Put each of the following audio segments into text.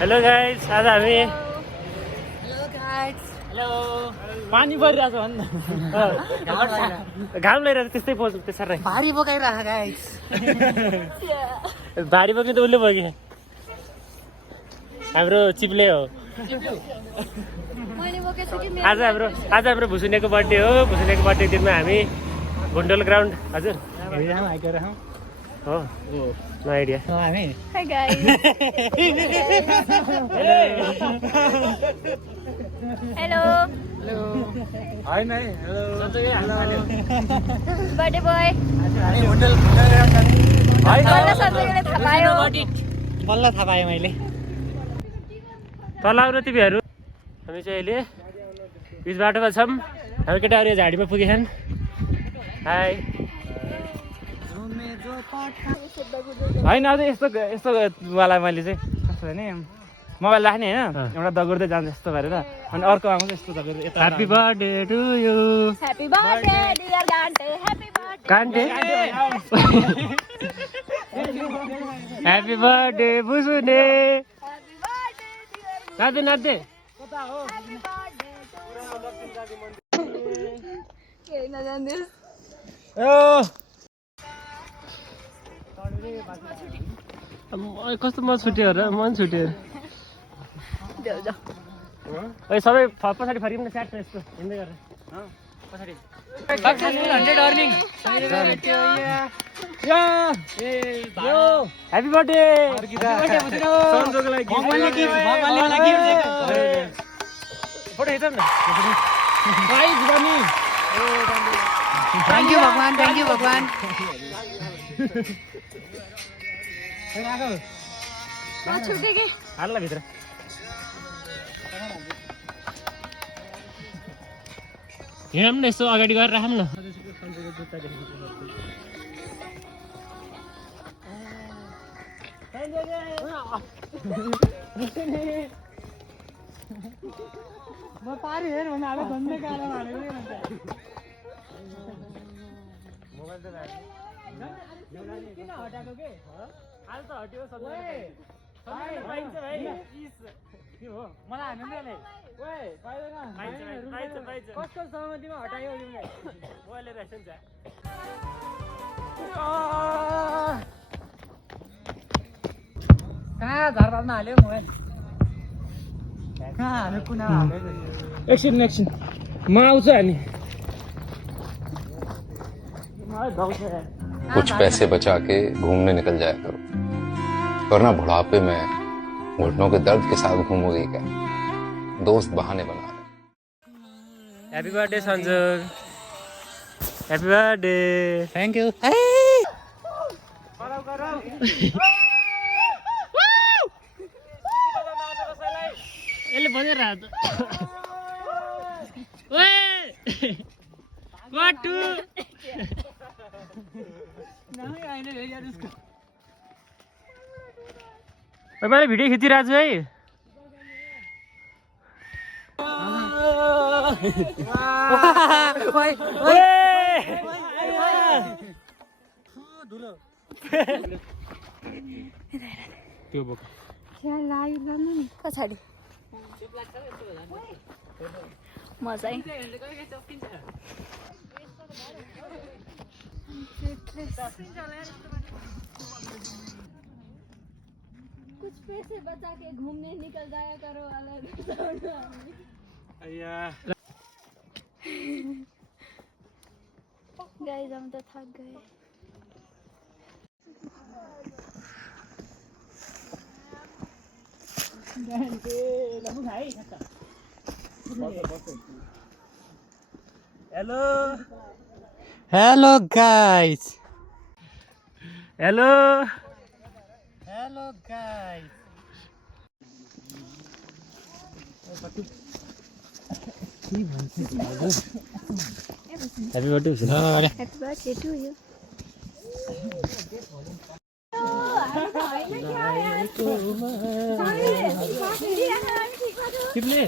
Hello guys, आज हामी hello guys. Hello पानी परिरहेछ भन् न घाम लगाइरहेछ त्यस्तै पोज त्यसरी भारी बोकाइरह गाइस। भारी बोक्ने त उसले बोक्यो हाम्रो चिप्ले हो आज हाम्रो भुसुनेको बर्थडे हो। भुसुनेको बर्थडे दिनमा हामी गुन्डोल ग्राउन्ड हजुर हो नो आइडिया हामी Hi guys. Hello. हाय नाइ हेलो Birthday boy. हामी होटल ग्राउन्ड बल्ल सबै थाहा पायो। बल्ल थाहा पाएँ मैले। तल आउनु तिमीहरू। हामी चाहिँ अहिले बिच बाटोमा छौँ। हाम्रो केटाहरू यो झाडीमा पुगेछन्। हाई होइन अझै यस्तो वाला मैले चाहिँ कस्तो भने मोबाइल राख्ने होइन एउटा दगुर्दै जान्छ यस्तो गरेर अनि अर्को आउँछ यस्तो दगुर्दै यता happy birthday to you Happy birthday dear Gante. Happy birthday. Kante happy birthday बुसुने Happy birthday dear. नाच्दै नाच्दै Happy birthday. के नजान्दिस्? कस्तो मन छुट्यो र मन छुट्यो जाऊ जाऊ। ओइ सबै पछाडि फर्किनु न स्याट यस्तो हिँड्दै गरेर पछाडि ह्याप्पी बर्थडे फोटो खिचौँ न थ्याङ्क यू भगवान थ्याङ्क यू भगवान छुट्यो के? हाल्ला भित्र हिँडौँ न यसो अगाडि गरेर राखौँ न म पारि हेर भने अब भन्ने कालो हालेको मोबाइल त किन हटाएको के हाल त हट्यो पाइन्छ भाइ के हो मलाई हान्नु ओए पाइदैन कसको सहमतिमा हटायो तिमीले मोबाइलले रहेछ नि कहाँ झारपालमा हाल्यो मोबाइल कहाँ हाल्यो कुना हाल्यो एकछिन म आउँछु हामी कुछ पैसे बचा के घूमने निकल जाया करो वरना बुढ़ापे में घुटनों के दर्द के साथ घूमोगी क्या दोस्त बहाने बना रहे happy birthday Sanju happy birthday thank you यसले बजाइरहेको ओए वाटु मैले भिडियो खिचिरहेको छु है त्यो बोक यहाँ लाग्यो गर्नु नि पछाडि मजा है। कुछ पैसे बचा के घूमने निकल जाया करो अलग गाइस हम तो थक गए। Hello hello guys hello hello guys happy birthday Happy birthday to you. तिमीले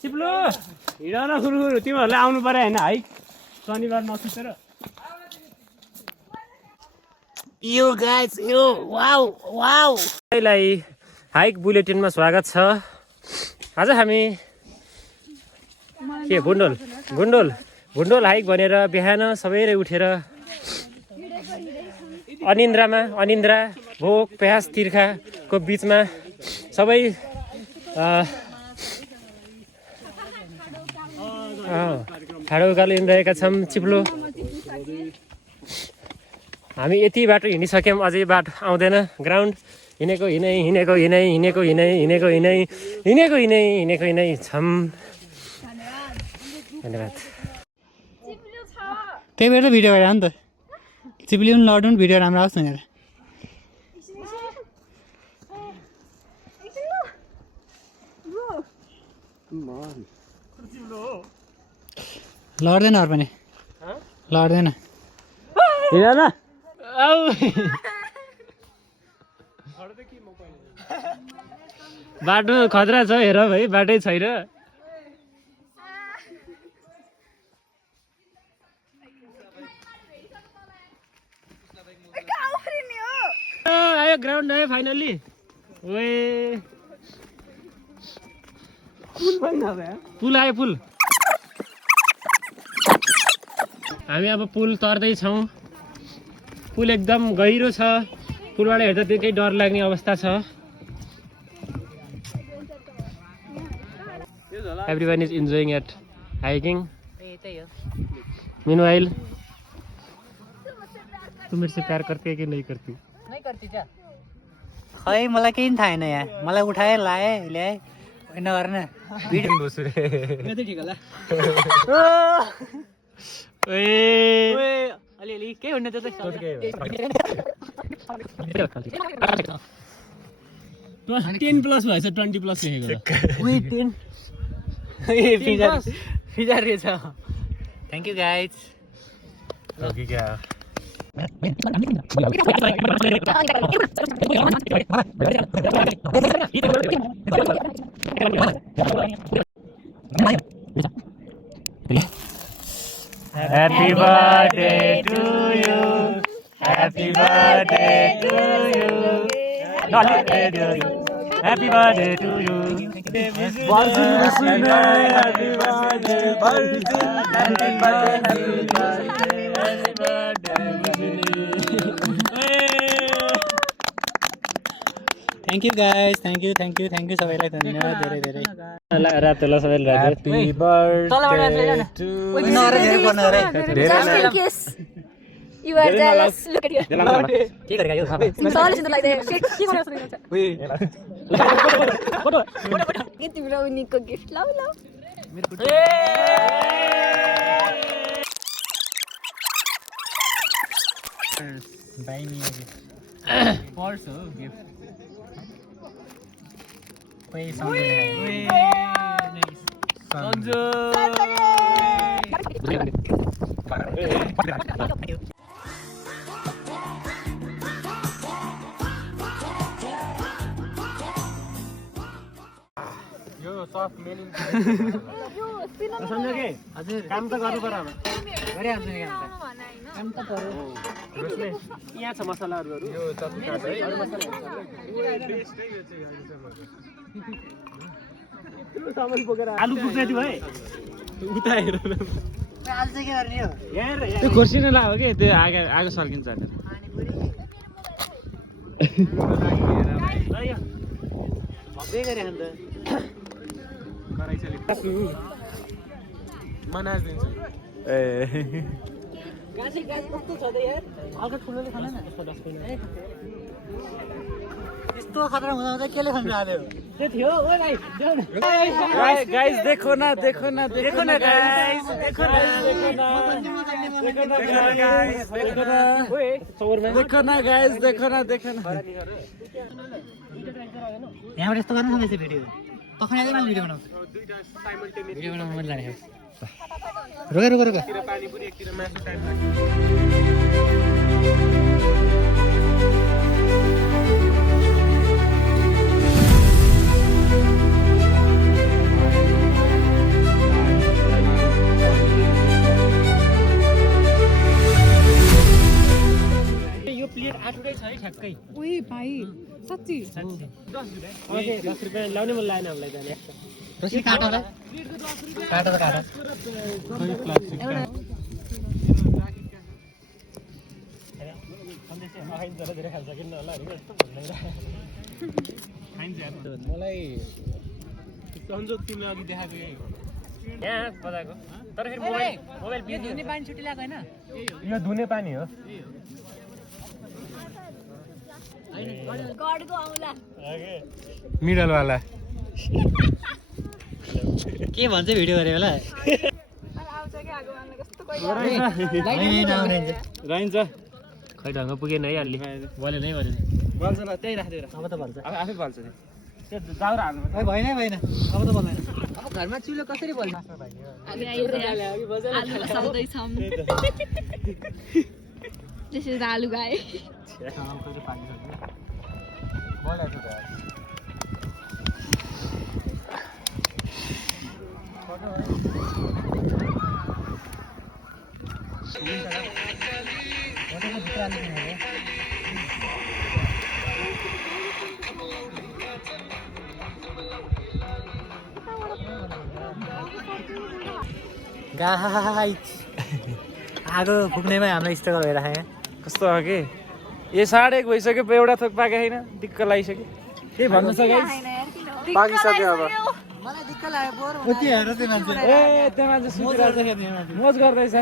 चिप्लो हिँड न सुरु तिमीहरूलाई आउनु पर्यो होइन है शनिबार नसुतेर यो गाइस यो वाउ वाउ तपाईँलाई हाइक बुलेटिनमा स्वागत छ। आज हामी के गुन्डोल हाइक भनेर बिहान सबैले उठेर अनिन्द्रा भोक प्यास तिर्खाको बिचमा सबै ठाडो उकालो हिँडिरहेका छौँ। चिप्लो हामी यति बाटो हिँडिसक्यौँ, अझै बाटो आउँदैन। ग्राउन्ड हिँडेको हिँडै छौँ। धन्यवाद। त्यही भएर त भिडियो गरेर नि त चिप्ली पनि लड्नु भिडियो राम्रो आओस् भनेर। लड्दैन अरू पनि लड्दैन बाटो खतरा छ हेर भाइ, बाटै छैन। आयो ग्राउन्ड आयो फाइनल्ली। पुल आयो पुल। हामी अब पुल तर्दैछौँ। पुल एकदम गहिरो छ, पुलबाट हेर्दा त्यही डर लाग्ने अवस्था छ। Everyone is enjoying at hiking. Meanwhile, तू मेरे से प्यार करती है कि नहीं करती? नहीं करती क्या? खै मलाई केही थाहा छैन यहाँ। मलाई उठाए लाए ल्याए नगर्न भिडियो बसुरे यो त ठीक होला। ओए अलिअलि के हुन्न त्यो त 10 प्लस भएछ, 20 प्लस लेखेको। उही 10 फिजार रहेछ। Thank you guys. ओके क्या Happy birthday to you. Happy birthday to you. Happy birthday to you. Thank you guys. Thank you सबैलाई धन्यवाद धेरै धेरै। रातोला सबैले रातो। Happy birthday to Just in case you are jealous, look at you. के गरेका यो खाबा Sorry, just like that. के तिम्रो उनीको गिफ्ट लाउ लाउ। बाइ मी पर्स हो गिफ्ट। कोही हजुर काम त गर्नु पर्यो। गरिहाल्छु नि काम त पर्यो। यहाँ छ मसलाहरू। आलु पुग्छ नि भाइ उता हेर। आलु चाहिँ के गर्ने हो? त्यो खोर्सिन लाग्यो कि त्यो आगो सर्किन्छ। भव्य गरे अन्त यस्तो खतरा हुँदा केले खानु आयो? गाइस देखो ना गाइस, देखो ना यहाँबाट यस्तो गर्नु सक्दैछ भिडियो। तखन आएर भिडियो बनाउँछु। भिडियो बनाउनु मन लाग्यो। रोक यो प्लेट ठ्याक्कै उही भाइ साँच्ची 10 रुपियाँ लाउने मन लागेन हामीलाई जाने रसी काटा र काटा त काटा मलाई सन्जोग तिमीले अघि देखाएको यहाँ बजाएको तर फेरि मोबाइल यो धुने पानी छुट्टी लाग्यो हैन यो धुने पानी हो गडको औला मिडलवाला के भन्छ भिडियो गरे होला आउँछ के आगो मान्न कस्तो कोही रहन्छ खै ढङ्ग पुगेन है अलि बोले नै गरेन बल्छ ल त्यही राखिदिएर अब त भन्छ आफै बल्छ त्यो दाउरा हाल्नु ओइ भएन अब त बोल्दैन अब घरमा चुलो कसरी बल्छ हामी आलु साउँदै छौँ त्यसरी त आलु गाए गाइस आगो फुक्नेमा हाम्रो स्ट्रगल भइरहेको यहाँ कस्तो हो कि यो 1:30 भइसक्यो एउटा थोक पाएको छैन दिक्क लागिसक्यो के भन्नु छ गाइस पाकिसक्यो अब मलाई दिक्क लाग्यो बोर ए त्यो मान्छे मोज गर्दैछ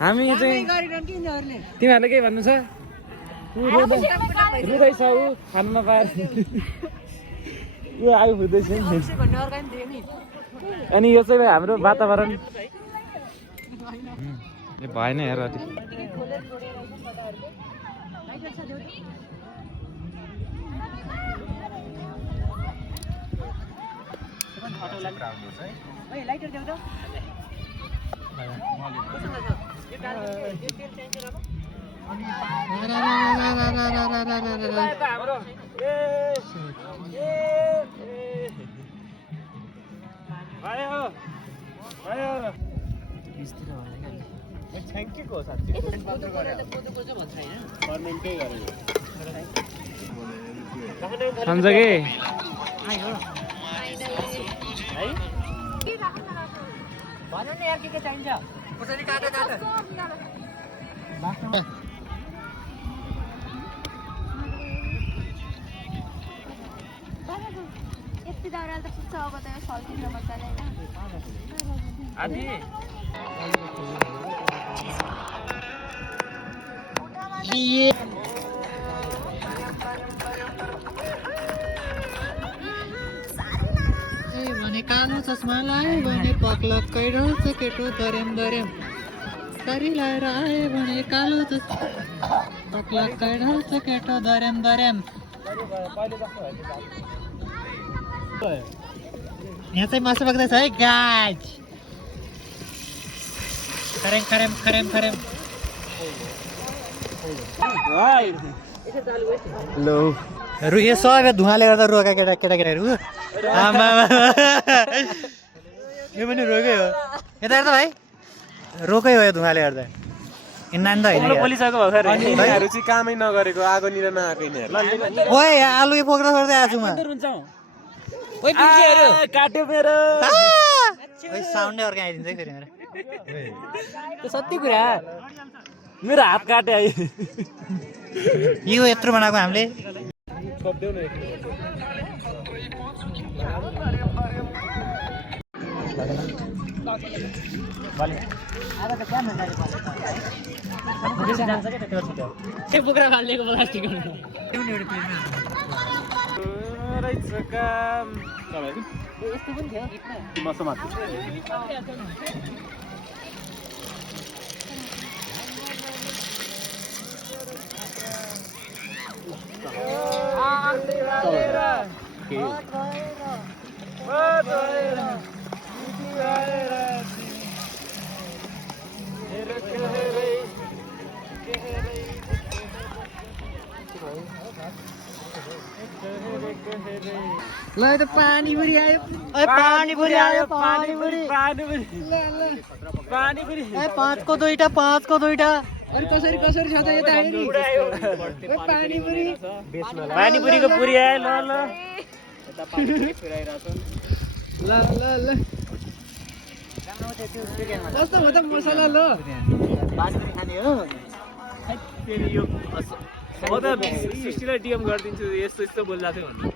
हामी चाहिँ तिमीहरूले के भन्नु छ रुँदैछ ऊ खानु नपाएर ऊ आइपुग्दैछ नि अनि यो चाहिँ हाम्रो वातावरण भएन हेर लाइटर देऊ त सम्झ कि भन न यार के चाहिन्छ कसरी काटे काटे यति दाउरा त पुग्छ अब त फल्किन्छ मजाले भने कालो चस्मा लाए भने पक्लक्कै रहेछ केटो दरेम सारी लाएर आए भने कालो चस्मा पक्लक्कै रहेछ केटो दरेम यहाँ चाहिँ मासु पाक्दैछ है गाइज खरेम लो रुखे सब धुवाले गर्दा रोका केटाकेटाहरू आमा यो पनि रोकै हो यता हेर्दा भाइ रोकै हो यो धुवाले गर्दा नानी त होइन बोलिसक्यो भर्खर यिनीहरू चाहिँ कामै नगरेको आगो निर नआएको यिनीहरू ओए आलु फोक्दा गर्दै आएको छु म काट्यो मेरो साउन्डै अर्कै आइदिन्छ है फेरि मेरो त्यो सत्य कुरा मेरो हात काटे आयो यो यत्रो बनाएको हामीले बोक्रा फालेको प्लास्टिक यस्तो पनि ल त पानीपुरी आयो पाँचको दुईटा अनि कसरी कसरी छ त यता हेरी पानीपुरी पानीपुरीको पुरी आयो ल ल ल ल ल कस्तो हो त मसला ल पानीपुरी खाने हो म त सृष्टिलाई डिएम गरिदिन्छु यस्तो यस्तो बोल्दा थियो भन्नु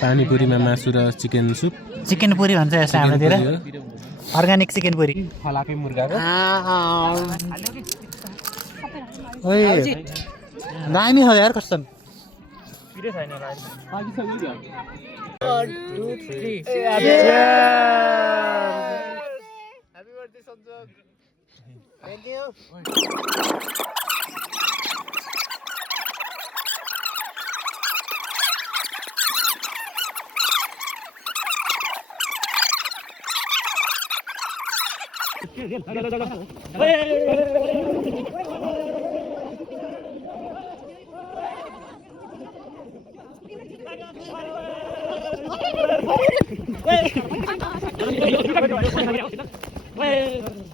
पानीपुरीमा मासु र चिकन सुप चिकन पुरी भन्छ यसलाई हाम्रोतिर अर्ग्यानिक चिकन पुरी फलापी मुर्गाको ओए दामी हो यार कस्तो Hey!